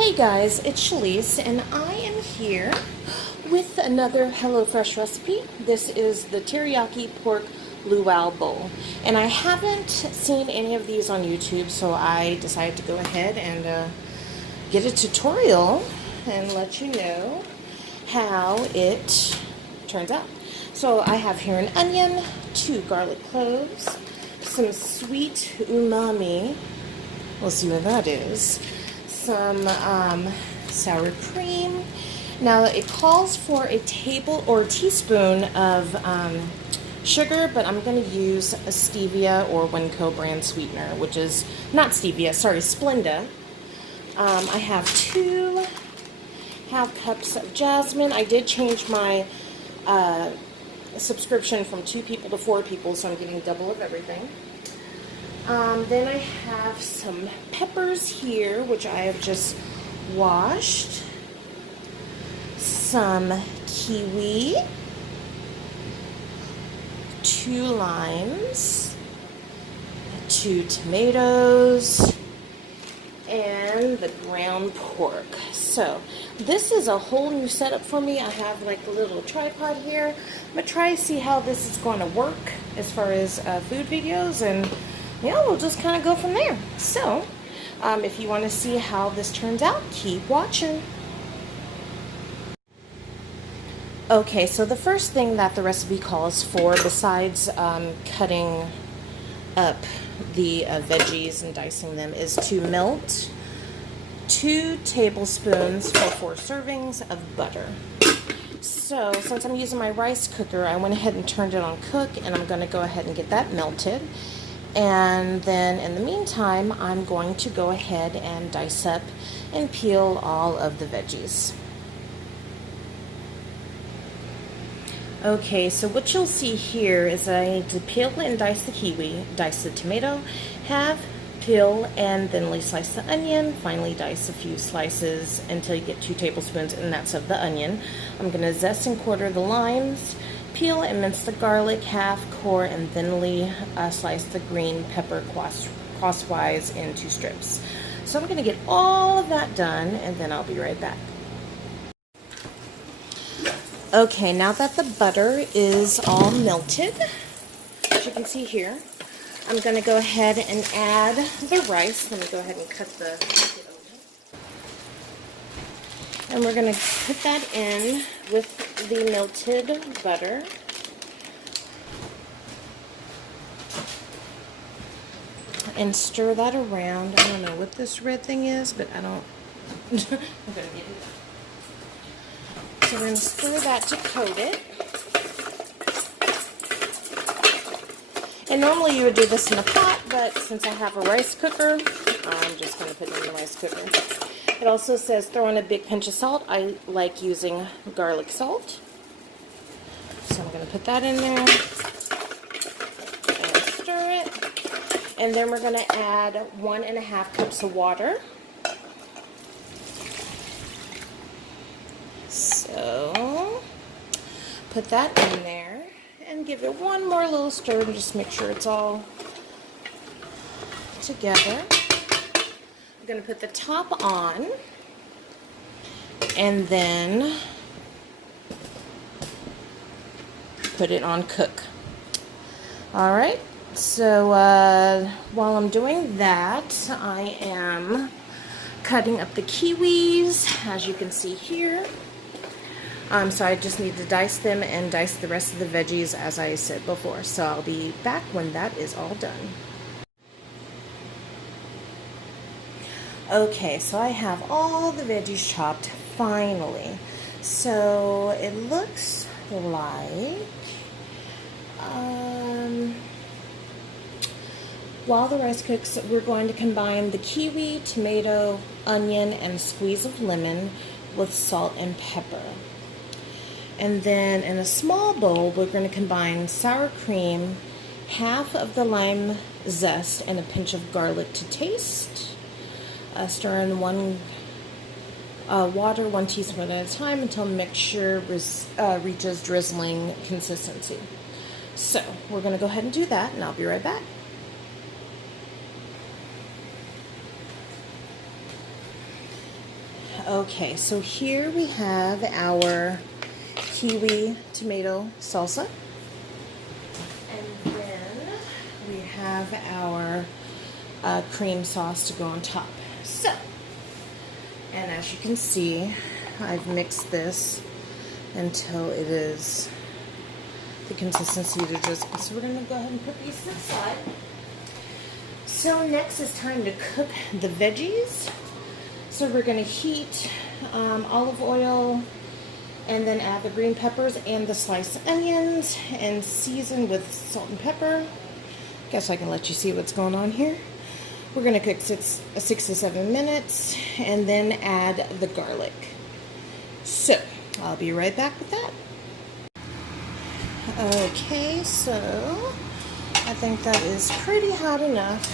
Hey guys, it's Shalise, and I am here with another HelloFresh recipe. This is the teriyaki pork luau bowl, and I haven't seen any of these on YouTube, so I decided to go ahead and get a tutorial and let you know how it turns out. So I have here an onion, 2 garlic cloves, some sweet umami, we'll see what that is, some sour cream. Now it calls for a teaspoon of sugar, but I'm going to use a stevia or Winco brand sweetener, which is not stevia, sorry, Splenda. I have 2.5 cups of jasmine. I did change my subscription from 2 people to 4 people, so I'm getting double of everything. Then I have some peppers here, which I have just washed. Some kiwi, 2 limes, 2 tomatoes, and the ground pork. So this is a whole new setup for me. I have like a little tripod here. I'm gonna try to see how this is going to work as far as food videos, and yeah, we'll just kind of go from there. So if you want to see how this turns out, keep watching. Okay, so the first thing that the recipe calls for, besides cutting up the veggies and dicing them, is to melt 2 tablespoons for 4 servings of butter. So since I'm using my rice cooker, I went ahead and turned it on cook, and I'm going to go ahead and get that melted. And then in the meantime, I'm going to go ahead and dice up and peel all of the veggies. Okay, so what you'll see here is I need to peel and dice the kiwi, dice the tomato, half, peel and thinly slice the onion, finally dice a few slices until you get 2 tablespoons, and that's of the onion. I'm going to zest and quarter the limes, peel and mince the garlic, half, core, and thinly slice the green pepper crosswise into strips. So I'm going to get all of that done, and then I'll be right back. Okay, now that the butter is all melted, as you can see here, I'm going to go ahead and add the rice. Let me go ahead and cut the packet open. And we're going to put that in with the melted butter. And stir that around. I don't know what this red thing is, but I don't... I'm going to get it. So we're going to stir that to coat it. And normally you would do this in a pot, but since I have a rice cooker, I'm just going to put it in the rice cooker. It also says throw in a big pinch of salt. I like using garlic salt. So I'm going to put that in there and stir it. And then we're going to add 1.5 cups of water. So put that in there and give it one more little stir and just make sure it's all together. I'm going to put the top on and then put it on cook. Alright, so while I'm doing that, I am cutting up the kiwis, as you can see here. So I just need to dice them and dice the rest of the veggies as I said before. So I'll be back when that is all done. Okay, so I have all the veggies chopped finally. So it looks like while the rice cooks, we're going to combine the kiwi, tomato, onion, and a squeeze of lemon with salt and pepper. And then in a small bowl, we're going to combine sour cream, half of the lime zest, and a pinch of garlic to taste. Stir in water 1 teaspoon at a time until mixture reaches drizzling consistency. So we're going to go ahead and do that, and I'll be right back. Okay, so here we have our kiwi tomato salsa. And then we have our cream sauce to go on top. So, and as you can see, I've mixed this until it is the consistency to just, so we're gonna go ahead and put these to the side. So next it's time to cook the veggies. So we're gonna heat olive oil and then add the green peppers and the sliced onions and season with salt and pepper. Guess I can let you see what's going on here. We're gonna cook 6 to 7 minutes and then add the garlic. So I'll be right back with that. Okay, so I think that is pretty hot enough.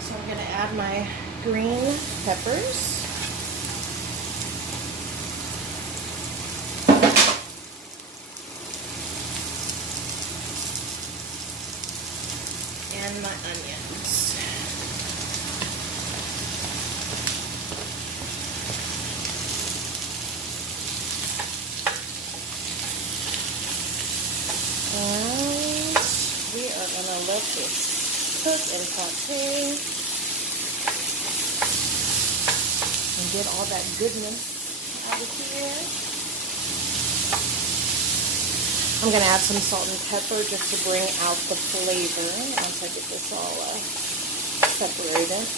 So I'm going to add my green peppers. And my onions. And we are going to let this cook and saute and get all that goodness out of here. I'm going to add some salt and pepper just to bring out the flavor once I get this all separated.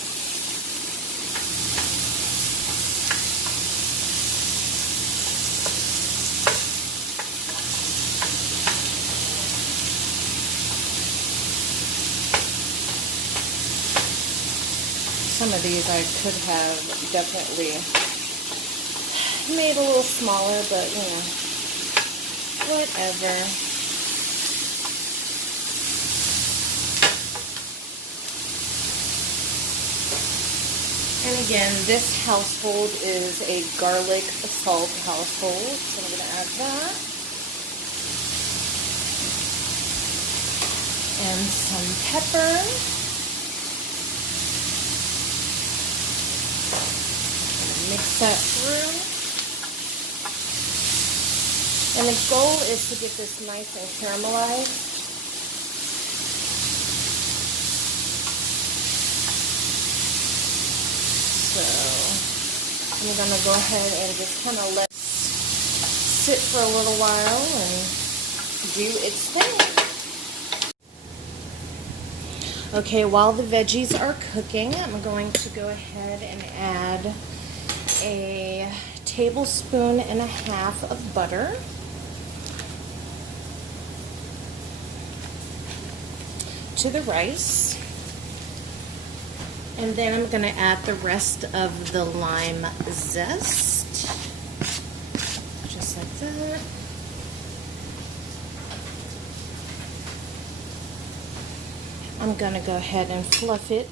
Some of these I could have definitely made a little smaller, but you know, whatever. And again, this household is a garlic salt household, so I'm going to add that. And some pepper. Mix that through. And the goal is to get this nice and caramelized. So I'm going to go ahead and just kind of let it sit for a little while and do its thing. Okay, while the veggies are cooking, I'm going to go ahead and add a tablespoon and a half of butter. To the rice. And then I'm going to add the rest of the lime zest. Just like that. I'm going to go ahead and fluff it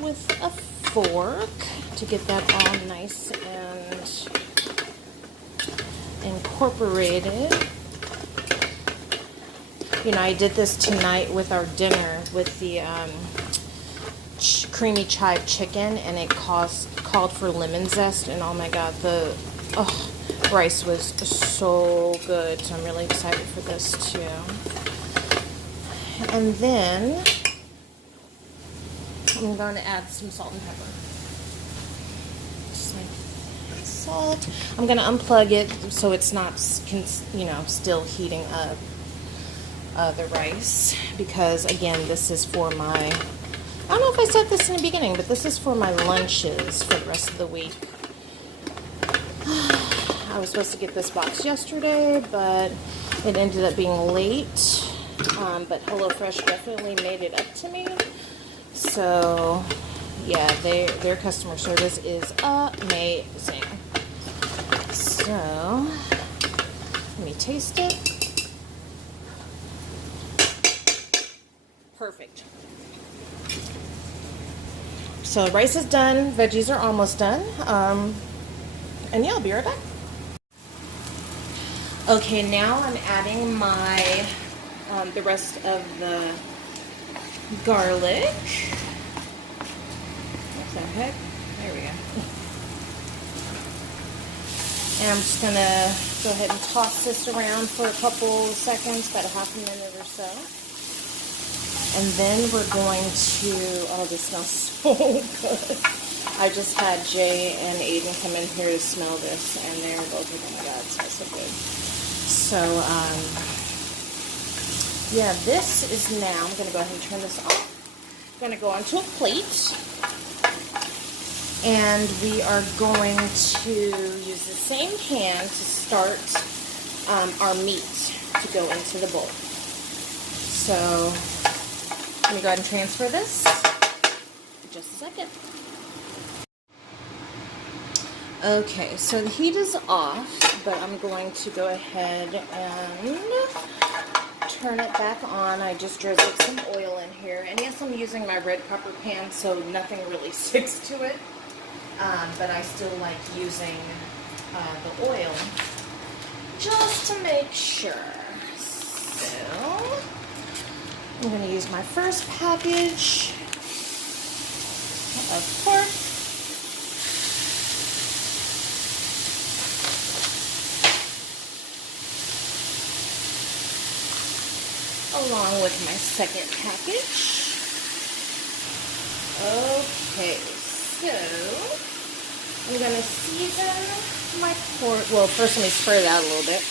with a fork to get that all nice and incorporated. You know, I did this tonight with our dinner with the creamy chive chicken, and it called for lemon zest, and oh my god, the rice was so good. So I'm really excited for this too. And then I'm going to add some salt and pepper. Just like salt. I'm going to unplug it so it's not, you know, still heating up the rice, because again, this is for my, I don't know if I said this in the beginning, but this is for my lunches for the rest of the week. I was supposed to get this box yesterday, but it ended up being late. But HelloFresh definitely made it up to me. So, yeah, their customer service is amazing. So, let me taste it. Perfect. So, rice is done. Veggies are almost done. And yeah, I'll be right back. Okay, now I'm adding my the rest of the garlic. What the heck? There we go. And I'm just going to go ahead and toss this around for a couple seconds, about a half a minute or so. And then we're going to, oh, this smells so good. I just had Jay and Aiden come in here to smell this, and they're both like, oh my god, it smells so good. So, yeah, this is now, I'm going to go ahead and turn this off. I'm going to go onto a plate, and we are going to use the same hand to start our meat to go into the bowl. So, let me go ahead and transfer this in just a second. Okay, so the heat is off, but I'm going to go ahead and turn it back on. I just drizzled some oil in here. And yes, I'm using my red pepper pan, so nothing really sticks to it. But I still like using the oil just to make sure. So, I'm going to use my first package of pork. Along with my second package. Okay, so I'm going to season my pork. Well, first let me spread it out a little bit.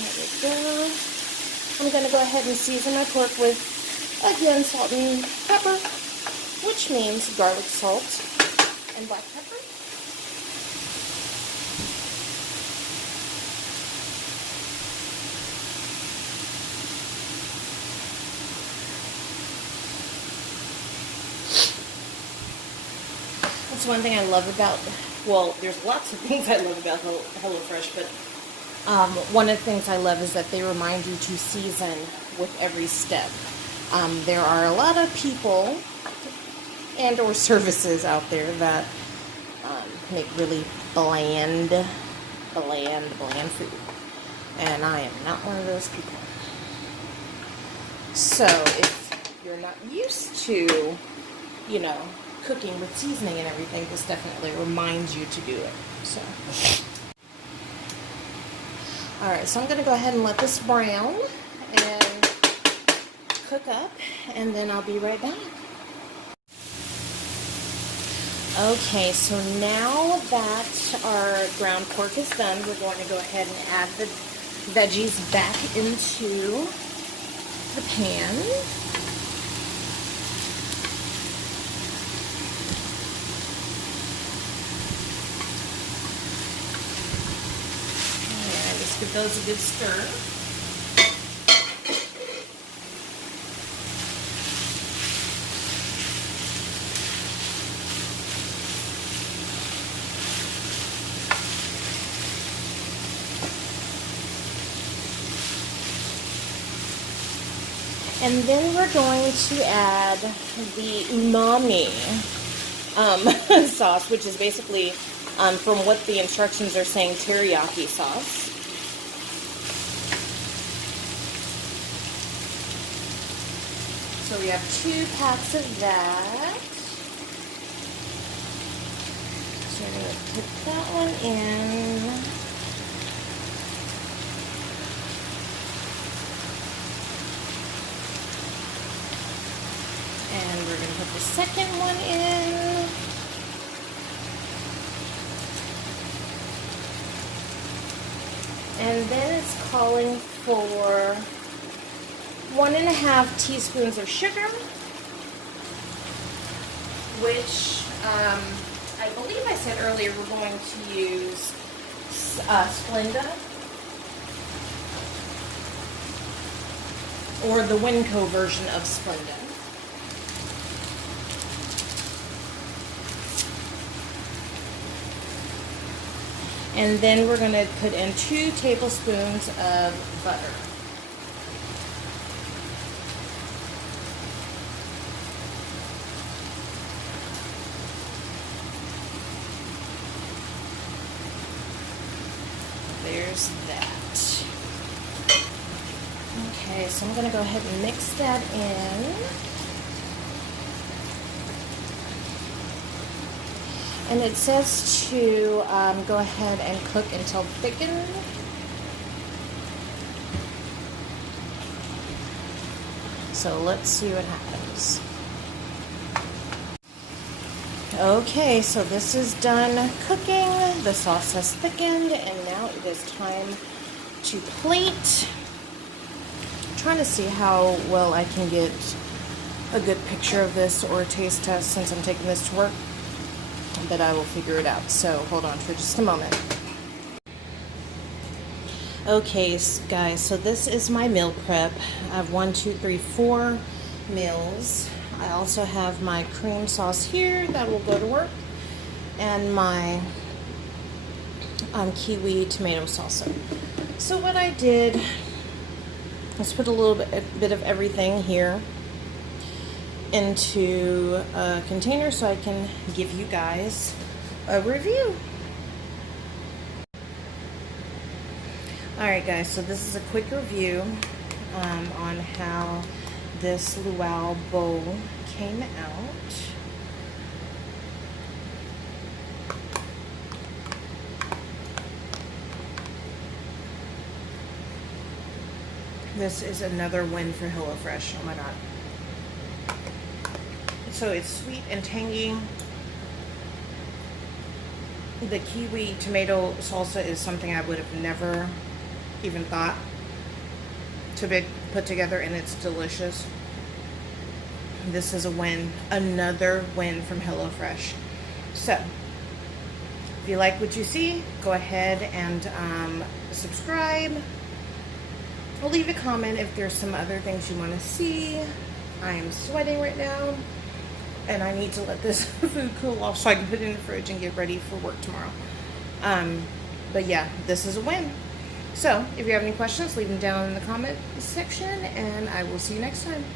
There we go. I'm going to go ahead and season my pork with, again, salt and pepper, which means garlic, salt, and black pepper. That's one thing I love about, well, there's lots of things I love about HelloFresh, but one of the things I love is that they remind you to season with every step. There are a lot of people and or services out there that make really bland food. And I am not one of those people. So if you're not used to, you know, cooking with seasoning and everything, this definitely reminds you to do it. So, alright, so I'm going to go ahead and let this brown and cook up, and then I'll be right back. Okay, so now that our ground pork is done, we're going to go ahead and add the veggies back into the pan. Give those a good stir. And then we're going to add the umami sauce, which is basically, from what the instructions are saying, teriyaki sauce. So we have 2 packs of that. So we're going to put that one in. And we're going to put the second one in. And then it's calling for 1½ teaspoons of sugar, which I believe I said earlier we're going to use Splenda or the Winco version of Splenda. And then we're going to put in 2 tablespoons of butter. There's that. Okay, so I'm going to go ahead and mix that in. And it says to go ahead and cook until thickened. So let's see what happens. Okay, so this is done cooking. The sauce has thickened, and now it is time to plate. I'm trying to see how well I can get a good picture of this or a taste test since I'm taking this to work, but I will figure it out. So hold on for just a moment. Okay, guys, so this is my meal prep. I have 1, 2, 3, 4 meals. I also have my cream sauce here that will go to work, and my Kiwi tomato salsa. So what I did is put a little bit of everything here into a container so I can give you guys a review. Alright guys, so this is a quick review on how this Luau bowl came out. This is another win for HelloFresh. Oh my god. So it's sweet and tangy. The Kiwi tomato salsa is something I would have never even thought to be put together, and it's delicious. This is a win. Another win from HelloFresh. So, if you like what you see, go ahead and subscribe. I'll leave a comment if there's some other things you want to see. I am sweating right now, and I need to let this food cool off so I can put it in the fridge and get ready for work tomorrow. But yeah, this is a win. So, if you have any questions, leave them down in the comment section, and I will see you next time.